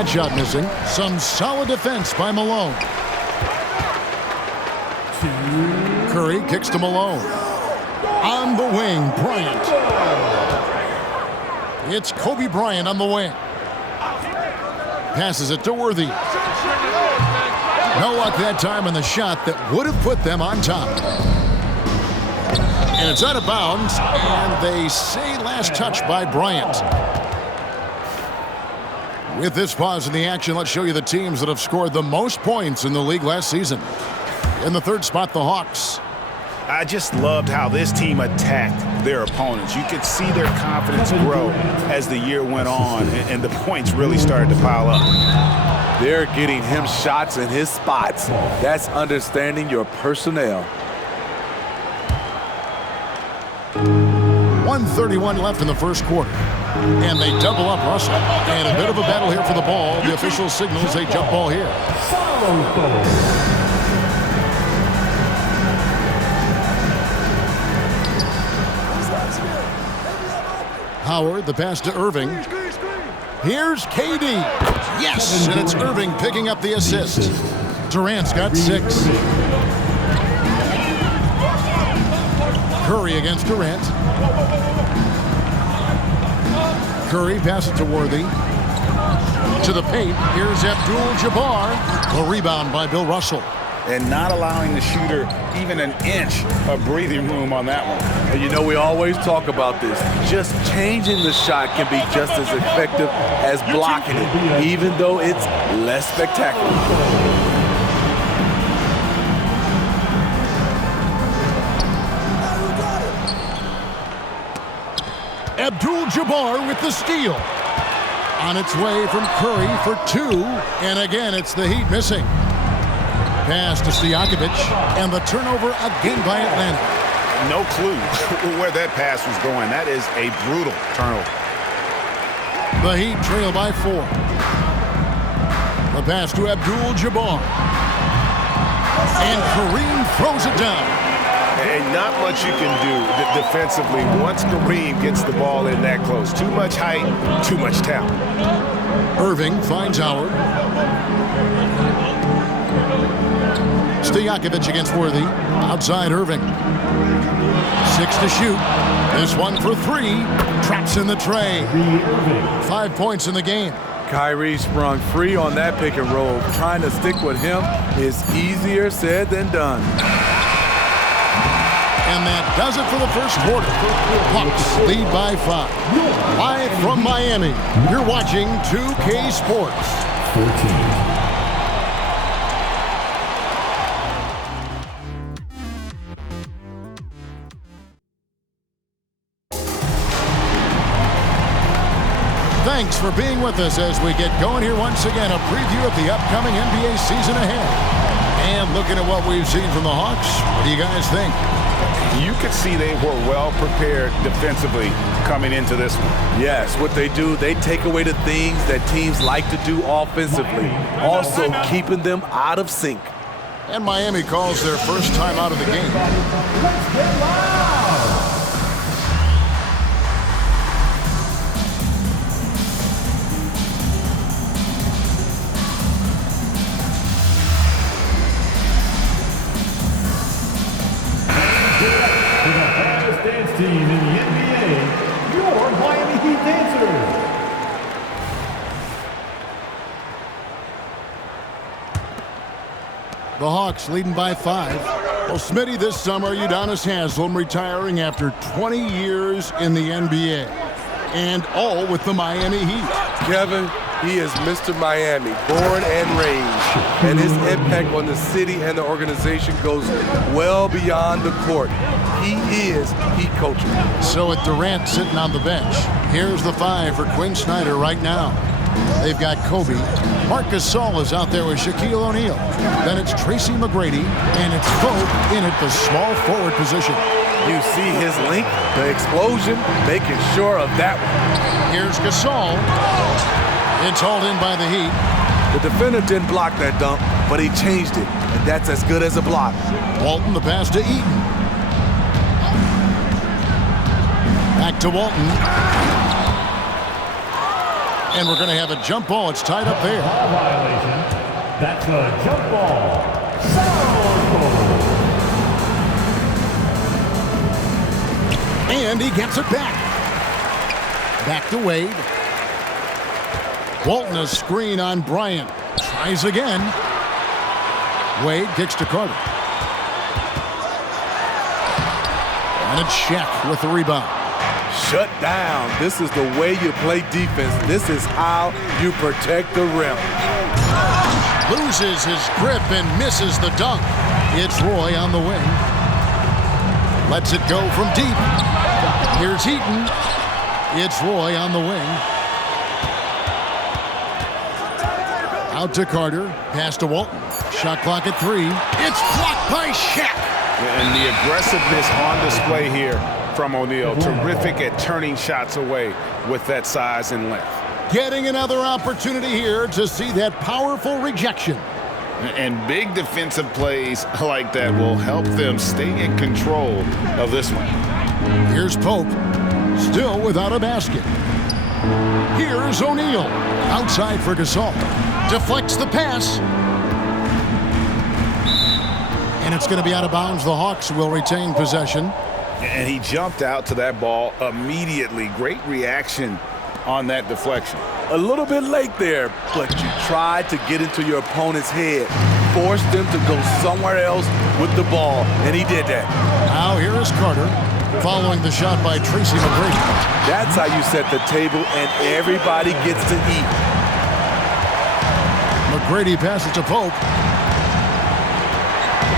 That shot missing. Some solid defense by Malone. Curry kicks to Malone. On the wing, Bryant. It's Kobe Bryant on the wing. Passes it to Worthy. No luck that time on the shot that would have put them on top. And it's out of bounds, and they say last touch by Bryant. With this pause in the action, let's show you the teams that have scored the most points in the league last season. In the third spot, the Hawks. I just loved how this team attacked their opponents. You could see their confidence grow as the year went on, and the points really started to pile up. They're getting him shots in his spots. That's understanding your personnel. 1:31 left in the first quarter. And they double up Russell. And a bit of a battle here for the ball. The official signals a jump ball here. Howard, the pass to Irving. Here's KD. Yes, and it's Irving picking up the assist. Durant's got 6. Curry against Durant. Curry passes to Worthy. To the paint. Here's Abdul-Jabbar. A rebound by Bill Russell. And not allowing the shooter even an inch of breathing room on that one. And you know, we always talk about this. Just changing the shot can be just as effective as blocking it, even though it's less spectacular. Abdul-Jabbar with the steal. On its way from Curry for 2. And again, it's the Heat missing. Pass to Stojakovic, and the turnover again by Atlanta. No clue where that pass was going. That is a brutal turnover. The Heat trail by 4. The pass to Abdul-Jabbar. And Kareem throws it down. And not much you can do defensively once Kareem gets the ball in that close. Too much height, too much talent. Irving finds Howard. Stojakovic against Worthy. Outside Irving. 6 to shoot. This one for 3. Traps in the tray. 5 points in the game. Kyrie sprung free on that pick and roll. Trying to stick with him is easier said than done. And that does it for the first quarter. Hawks lead by 5. Live from Miami, you're watching 2K Sports. 14. Thanks for being with us as we get going here once again. A preview of the upcoming NBA season ahead. And looking at what we've seen from the Hawks, what do you guys think? You could see they were well prepared defensively coming into this one. Yes, what they do, they take away the things that teams like to do offensively, also keeping them out of sync. And Miami calls their first time out of the game. Let's get loud! Team in the NBA, your Miami Heat dancers. The Hawks leading by 5. Well, Smitty, this summer, Udonis Haslem retiring after 20 years in the NBA. And all with the Miami Heat. Kevin, he is Mr. Miami, born and raised. And his impact on the city and the organization goes well beyond the court. He is Heat culture. So with Durant sitting on the bench, here's the 5 for Quinn Snyder right now. They've got Kobe. Marc Gasol is out there with Shaquille O'Neal. Then it's Tracy McGrady, and it's Vogt in at the small forward position. You see his link, the explosion, making sure of that one. Here's Gasol. It's hauled in by the Heat. The defender didn't block that dunk, but he changed it, and that's as good as a block. Walton, the pass to Eaton. Back to Walton. And we're going to have a jump ball. It's tied up there. Ball violation. That's a jump ball. Foul. And he gets it back. Back to Wade. Walton a screen on Breion. Tries again. Wade kicks to Carter. And it's Shaq with the rebound. Shut down. This is the way you play defense. This is how you protect the rim. Loses his grip and misses the dunk. It's Roy on the wing. Lets it go from deep. Here's Heaton. It's Roy on the wing. Out to Carter. Pass to Walton. Shot clock at 3. It's blocked by Shaq. And the aggressiveness on display here from O'Neal. Terrific at turning shots away with that size and length. Getting another opportunity here to see that powerful rejection. And big defensive plays like that will help them stay in control of this one. Here's Pope. Still without a basket. Here's O'Neal. Outside for Gasol. Deflects the pass. And it's going to be out of bounds. The Hawks will retain possession. And he jumped out to that ball immediately. Great reaction on that deflection. A little bit late there, but you tried to get into your opponent's head. Forced them to go somewhere else with the ball, and he did that. Now here is Carter, following the shot by Tracy McGrady. That's how you set the table, and everybody gets to eat. McGrady passes to Pope.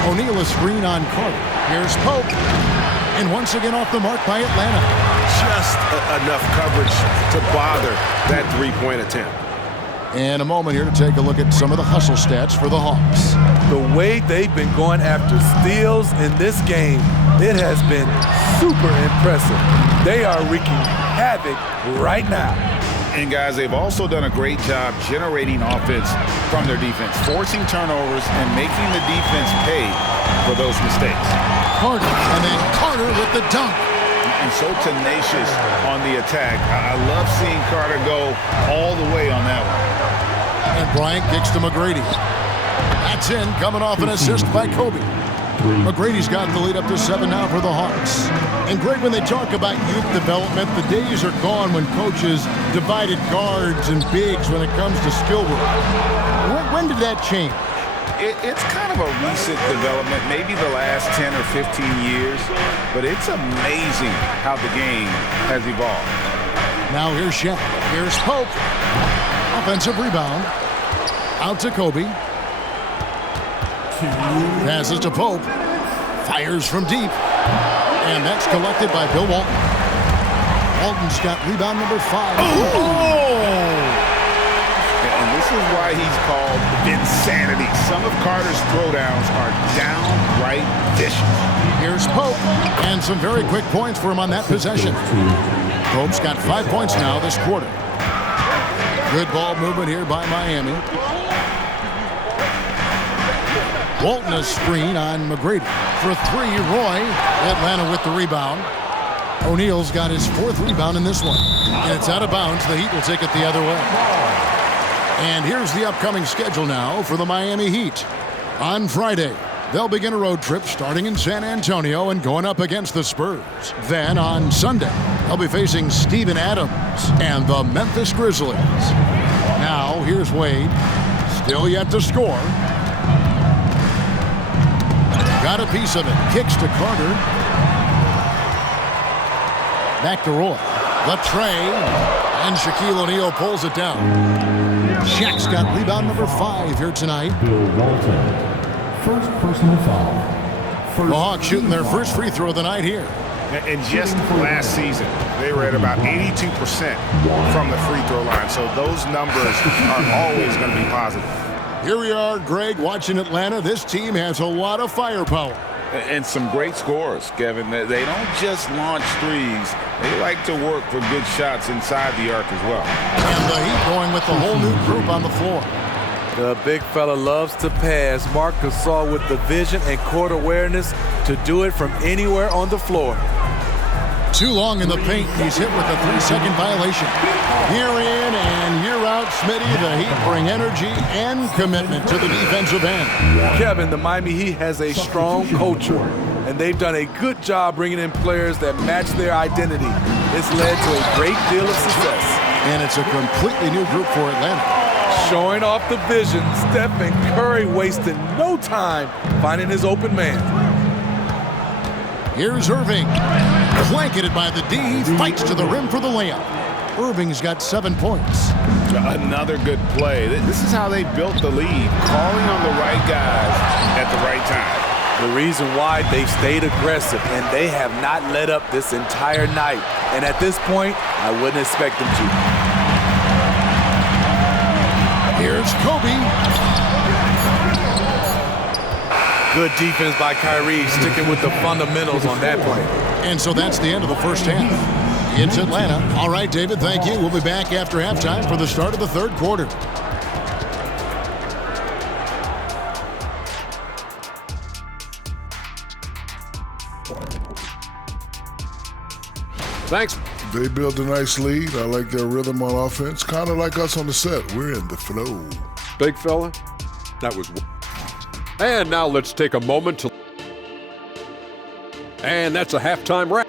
O'Neal a screen on Carter. Here's Pope. And once again off the mark by Atlanta. Just enough coverage to bother that three-point attempt. And a moment here to take a look at some of the hustle stats for the Hawks. The way they've been going after steals in this game, it has been super impressive. They are wreaking havoc right now. And guys, they've also done a great job generating offense from their defense, forcing turnovers and making the defense pay for those mistakes. Carter, and then Carter with the dunk. And so tenacious on the attack. I love seeing Carter go all the way on that one. And Bryant kicks to McGrady. That's in, coming off an assist by Kobe. McGrady's got the lead up to 7 now for the Hawks. And Greg, when they talk about youth development, the days are gone when coaches divided guards and bigs when it comes to skill work. When did that change? It's kind of a recent development, maybe the last 10 or 15 years, but it's amazing how the game has evolved. Now here's Shaq. Here's Pope. Offensive rebound. Out to Kobe. Passes to Pope. Fires from deep. And that's collected by Bill Walton. Walton's got rebound number 5. And this is why he's called insanity. Some of Carter's throwdowns are downright vicious. Here's Pope. And some very quick points for him on that possession. Pope's got 5 points now this quarter. Good ball movement here by Miami. Walton a screen on McGrady. For 3, Roy. Atlanta with the rebound. O'Neal's got his 4th rebound in this one. And it's out of bounds. The Heat will take it the other way. And here's the upcoming schedule now for the Miami Heat. On Friday, they'll begin a road trip starting in San Antonio and going up against the Spurs. Then on Sunday, they'll be facing Steven Adams and the Memphis Grizzlies. Now, here's Wade. Still yet to score. Got a piece of it. Kicks to Carter. Back to Roy. The tray. And Shaquille O'Neal pulls it down. Shaq's got rebound number 5 here tonight. Bill Walton. First personal foul. The Hawks shooting their first free throw of the night here. And just last season, they were at about 82% from the free throw line. So those numbers are always going to be positive. Here we are, Greg, watching Atlanta. This team has a lot of firepower. And some great scores, Kevin. They don't just launch threes. They like to work for good shots inside the arc as well. And the Heat going with the whole new group on the floor. The big fella loves to pass. Marc Gasol with the vision and court awareness to do it from anywhere on the floor. Too long in the paint. He's hit with a 3-second violation. Year in and year out, Smitty, the Heat bring energy and commitment to the defensive end. Kevin, the Miami Heat has a strong culture, and they've done a good job bringing in players that match their identity. It's led to a great deal of success. And it's a completely new group for Atlanta. Showing off the vision, Stephen Curry wasting no time finding his open man. Here's Irving. Blanketed by the D. He fights to the rim for the layup. Irving's got 7 points. Another good play. This is how they built the lead, calling on the right guys at the right time. The reason why they've stayed aggressive, and they have not let up this entire night. And at this point, I wouldn't expect them to. Here's Kobe. Good defense by Kyrie, sticking with the fundamentals on that play. And so that's the end of the first half. It's Atlanta. All right, David, thank you. We'll be back after halftime for the start of the third quarter. Thanks. They built a nice lead. I like their rhythm on offense. Kind of like us on the set. We're in the flow. Big fella, that was... And now let's take a moment to... And that's a halftime wrap.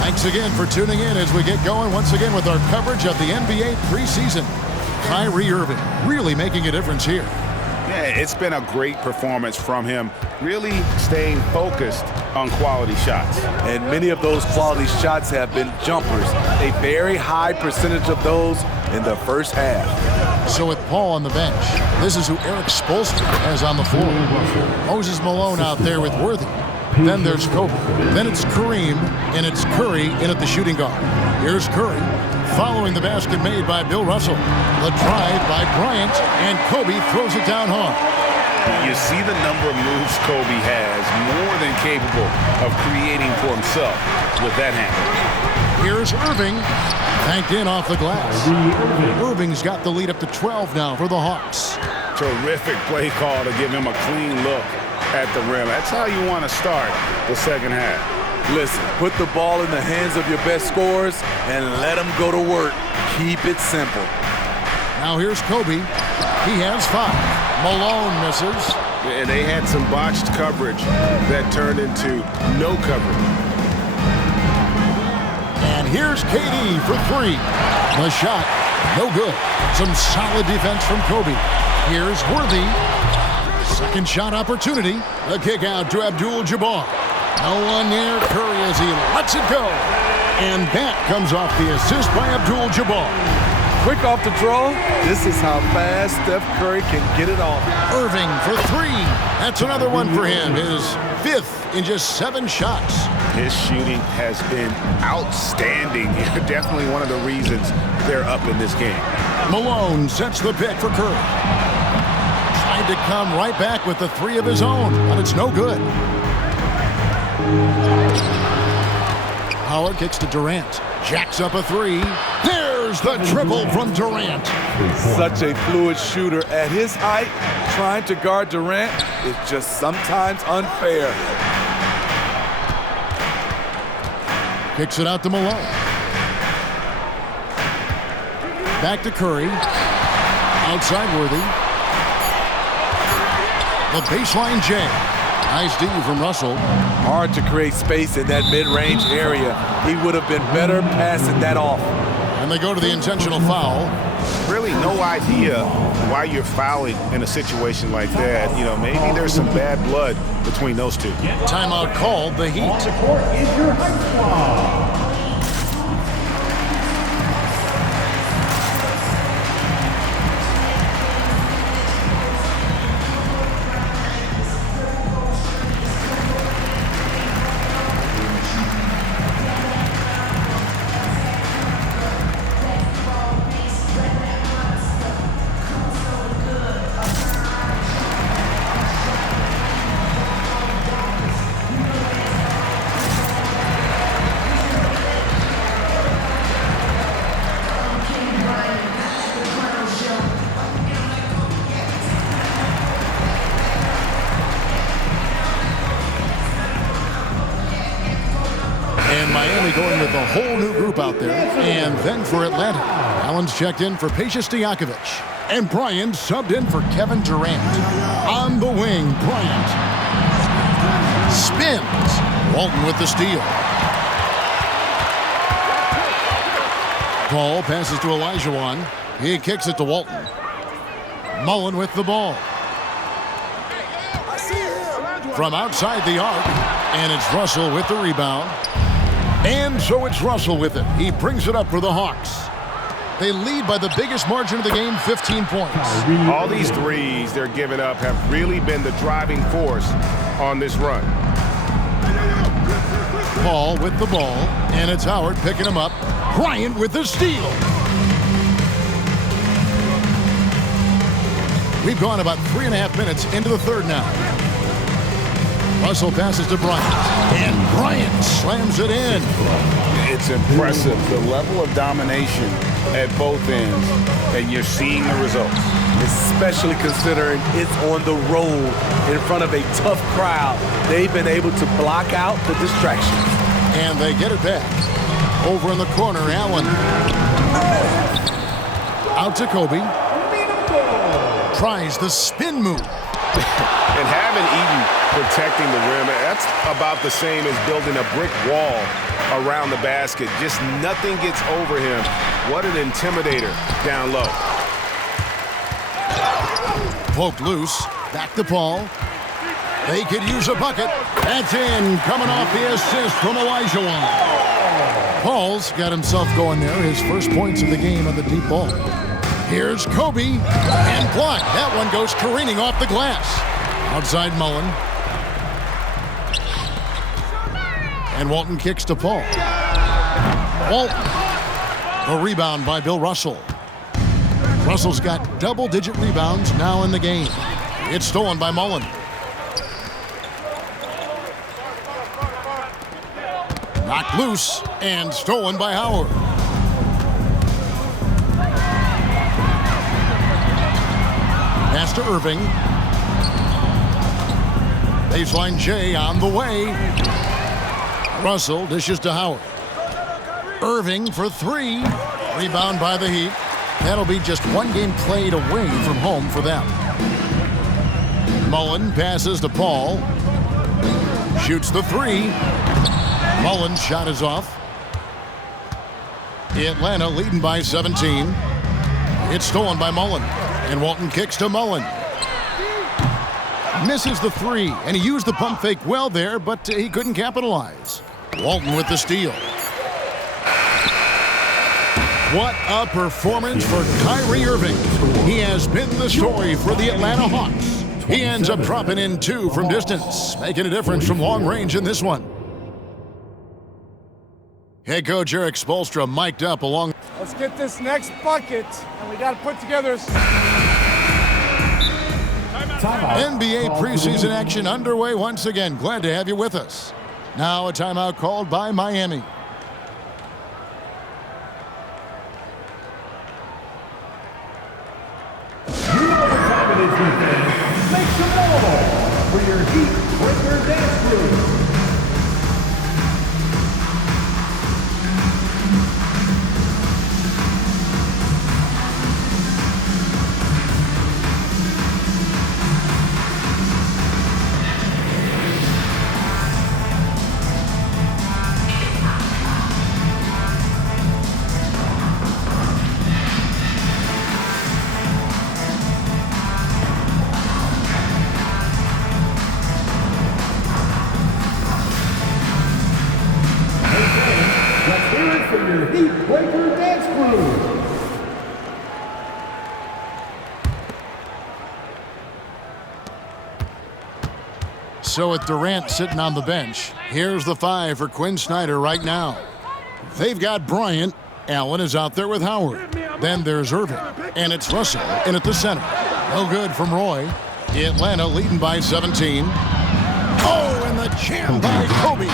Thanks again for tuning in as we get going once again with our coverage of the NBA preseason. Kyrie Irving really making a difference here. Yeah, it's been a great performance from him, really staying focused on quality shots. And many of those quality shots have been jumpers. A very high percentage of those in the first half. So with Paul on the bench, this is who Eric Spoelstra has on the floor. Moses Malone out there with Worthy. Then there's Kobe. Then it's Kareem, and it's Curry in at the shooting guard. Here's Curry, following the basket made by Bill Russell. The drive by Bryant, and Kobe throws it down hard. You see the number of moves Kobe has, more than capable of creating for himself with that handle. Here's Irving, banked in off the glass. Irving's got the lead up to 12 now for the Hawks. Terrific play call to give him a clean look at the rim. That's how you want to start the second half. Listen, put the ball in the hands of your best scorers and let them go to work. Keep it simple. Now here's Kobe. He has 5. Malone misses. And they had some botched coverage that turned into no coverage. And here's KD for 3. The shot, no good. Some solid defense from Kobe. Here's Worthy. Second shot opportunity. The kick out to Abdul-Jabbar. No one near Curry as he lets it go. And that comes off the assist by Abdul-Jabbar. Quick off the draw. This is how fast Steph Curry can get it off. Irving for 3. That's another one for him. His 5th in just 7 shots. His shooting has been outstanding. Definitely one of the reasons they're up in this game. Malone sets the pick for Curry. Tried to come right back with the 3 of his own, but it's no good. Howard kicks to Durant. Jacks up a 3. There's the triple from Durant. Such a fluid shooter at his height. Trying to guard Durant is just sometimes unfair. Kicks it out to Malone. Back to Curry. Outside Worthy. The baseline J. Nice D from Russell. Hard to create space in that mid-range area. He would have been better passing that off. And they go to the intentional foul. Really no idea why you're fouling in a situation like that. You know, maybe there's some bad blood between those two. Timeout called, the Heat. On the court is your Heights Squad. Miami going with a whole new group out there. And then for Atlanta, Allen's checked in for Peja Stojakovic. And Breion subbed in for Kevin Durant. On the wing, Bryant spins. Walton with the steal. Paul passes to Olajuwon. He kicks it to Walton. Mullen with the ball. From outside the arc. And it's Russell with the rebound. And so it's Russell with it. He brings it up for the Hawks. They lead by the biggest margin of the game, 15 points. All these threes they're giving up have really been the driving force on this run. Paul with the ball, and it's Howard picking him up. Bryant with the steal. We've gone about 3.5 minutes into the third now. Russell passes to Bryant, and Bryant slams it in. It's impressive, the level of domination at both ends, and you're seeing the results. Especially considering it's on the road in front of a tough crowd. They've been able to block out the distractions. And they get it back. Over in the corner, Allen. Out to Kobe. Tries the spin move. And having Eaton protecting the rim, that's about the same as building a brick wall around the basket. Just nothing gets over him. What an intimidator down low. Poked loose. Back to Paul. They could use a bucket. That's in. Coming off the assist from Olajuwon. Paul's got himself going there. His first points of the game on the deep ball. Here's Kobe. And blocked. That one goes careening off the glass. Outside Mullen. And Walton kicks to Paul. Walton. A rebound by Bill Russell. Russell's got double-digit rebounds now in the game. It's stolen by Mullen. Knocked loose and stolen by Howard. Pass to Irving. Baseline J on the way. Russell dishes to Howard. Irving for three. Rebound by the Heat. That'll be just one game played away from home for them. Mullen passes to Paul. Shoots the three. Mullen's shot is off. Atlanta leading by 17. It's stolen by Mullen. And Walton kicks to Mullen. Misses the three, and he used the pump fake well there, but he couldn't capitalize. Walton with the steal. What a performance for Kyrie Irving. He has been the story for the Atlanta Hawks. He ends up dropping in two from distance, making a difference from long range in this one. Head coach Eric Spoelstra mic'd up along. Let's get this next bucket, and we got to put together a... NBA preseason action underway once again. Glad to have you with us. Now a timeout called by Miami. You know what time it is, defense. Make some noise for your Heat Breaker Dance Crew. So with Durant sitting on the bench, here's the five for Quinn Snyder right now. They've got Bryant. Allen is out there with Howard. Then there's Irving. And it's Russell in at the center. No good from Roy. Atlanta leading by 17. Oh, and the jam by Kobe.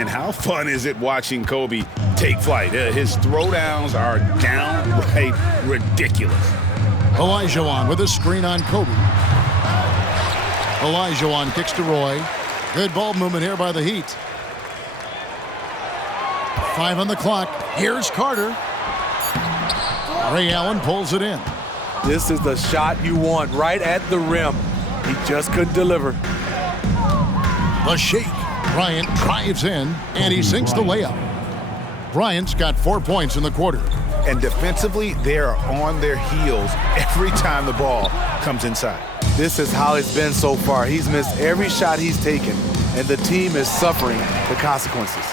And how fun is it watching Kobe take flight? His throwdowns are downright ridiculous. Olajuwon with a screen on Kobe. Olajuwon kicks to Roy. Good ball movement here by the Heat. 5 on the clock. Here's Carter. Ray Allen pulls it in. This is the shot you want right at the rim. He just couldn't deliver. The shake. Bryant drives in, and he sinks the layup. Bryant's got 4 points in the quarter. And defensively, they're on their heels every time the ball comes inside. This is how it's been so far. He's missed every shot he's taken, and the team is suffering the consequences.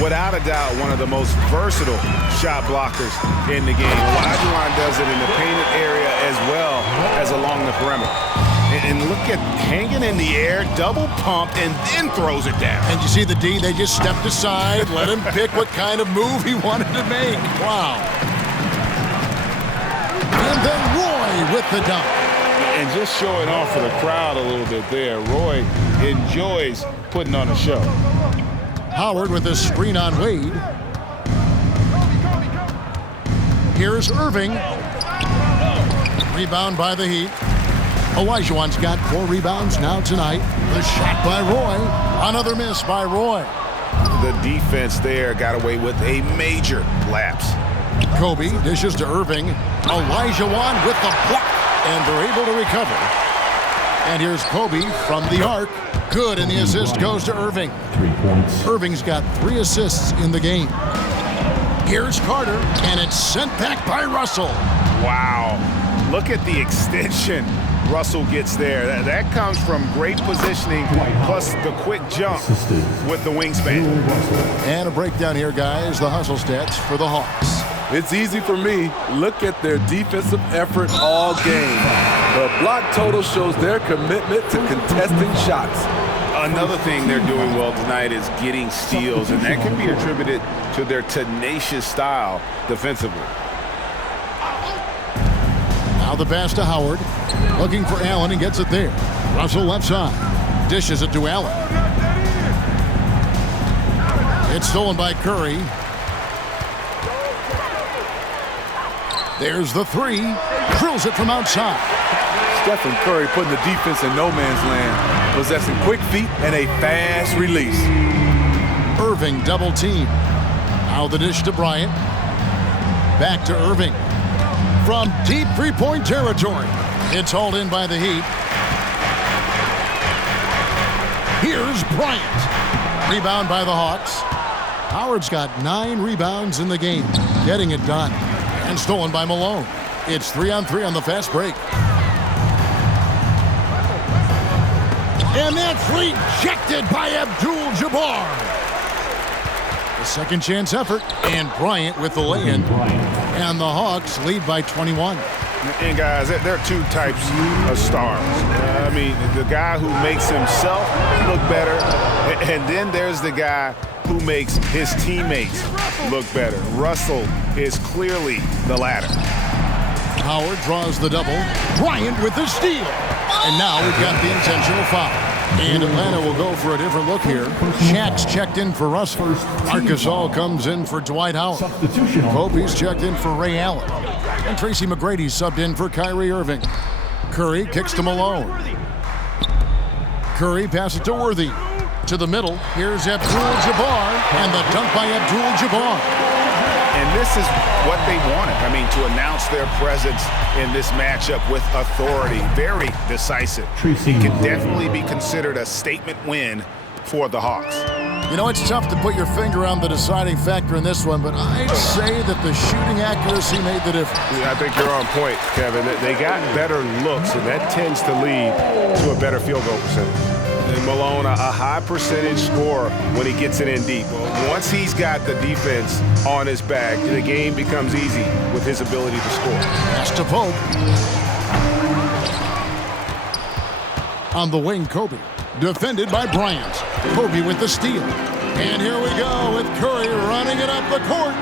Without a doubt, one of the most versatile shot blockers in the game. Breion does it in the painted area as well as along the perimeter. And look at hanging in the air, double pump, and then throws it down. And you see the D, they just stepped aside, let him pick what kind of move he wanted to make. Wow. And then Roy with the dunk. And just showing off for the crowd a little bit there. Roy enjoys putting on a show. Howard with a screen on Wade. Here's Irving. Rebound by the Heat. Olajuwon's got 4 rebounds now tonight. The shot by Roy. Another miss by Roy. The defense there got away with a major lapse. Kobe dishes to Irving. Olajuwon with the block. And they're able to recover. And here's Kobe from the arc. Good, and the assist goes to Irving. 3 points. Irving's got 3 assists in the game. Here's Carter, and it's sent back by Russell. Wow. Look at the extension Russell gets there. That comes from great positioning, plus the quick jump with the wingspan. And a breakdown here, guys. The hustle stats for the Hawks. It's easy for me. Look at their defensive effort all game. The block total shows their commitment to contesting shots. Another thing they're doing well tonight is getting steals, and that can be attributed to their tenacious style defensively. Now the pass to Howard. Looking for Allen and gets it there. Russell left side. Dishes it to Allen. It's stolen by Curry. There's the 3. Drills it from outside. Stephen Curry putting the defense in no man's land, possessing quick feet and a fast release. Irving double team. Now the dish to Bryant. Back to Irving. From deep 3-point territory. It's hauled in by the Heat. Here's Bryant. Rebound by the Hawks. Howard's got 9 rebounds in the game. Getting it done. And stolen by Malone. It's 3-on-3 on the fast break. And that's rejected by Abdul-Jabbar. A second chance effort. And Bryant with the lay-in. And the Hawks lead by 21. And guys, there are 2 types of stars. I mean, the guy who makes himself look better, and then there's the guy who makes his teammates look better. Russell is clearly the latter. Howard draws the double. Bryant with the steal. And now we've got the intentional foul. And Atlanta will go for a different look here. Shaq's checked in for Russell. Marcus Gasol comes in for Dwight Howard. Kobe's checked in for Ray Allen. And Tracy McGrady subbed in for Kyrie Irving. Curry kicks to Malone. Curry passes to Worthy. To the middle, here's Abdul-Jabbar, and the dunk by Abdul-Jabbar. And this is what they wanted. I mean, to announce their presence in this matchup with authority. Very decisive. It can definitely be considered a statement win for the Hawks. You know, it's tough to put your finger on the deciding factor in this one, but I'd say that the shooting accuracy made the difference. I think you're on point, Kevin. They got better looks, and that tends to lead to a better field goal percentage. And Malone, a high percentage scorer when he gets it in deep. Once he's got the defense on his back, the game becomes easy with his ability to score. Pass to Pope. On the wing, Kobe. Defended by Bryant. Kobe with the steal. And here we go with Curry running it up the court.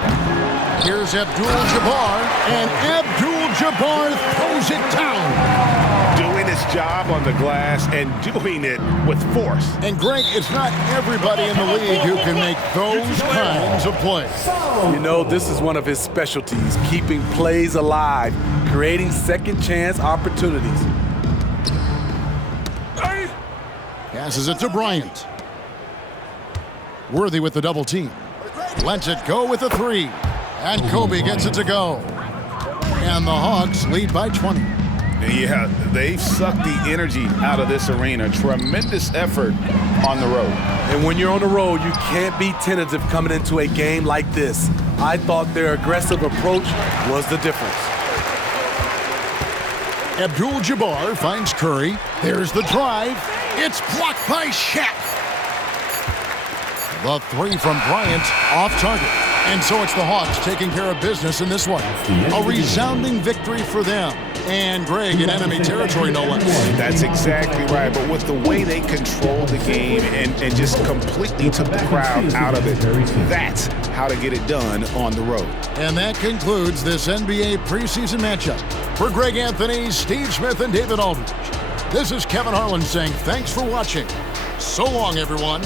Here's Abdul-Jabbar, and Abdul-Jabbar throws it down. Doing his job on the glass and doing it with force. And Greg, it's not everybody in the league who can make those kinds of plays. You know, this is one of his specialties, keeping plays alive, creating second chance opportunities. Passes it to Bryant. Worthy with the double team. lets it go with a 3. And Kobe gets it to go. And the Hawks lead by 20. Yeah, they've sucked the energy out of this arena. Tremendous effort on the road. And when you're on the road, you can't be tentative coming into a game like this. I thought their aggressive approach was the difference. Abdul-Jabbar finds Curry. There's the drive. It's blocked by Shaq. The 3 from Bryant off target. And so it's the Hawks taking care of business in this one. A resounding victory for them. And Greg in enemy territory, no less. That's exactly right. But with the way they controlled the game and just completely took the crowd out of it, that's how to get it done on the road. And that concludes this NBA preseason matchup. For Greg Anthony, Steve Smith, and David Aldridge, this is Kevin Harlan saying thanks for watching. So long, everyone.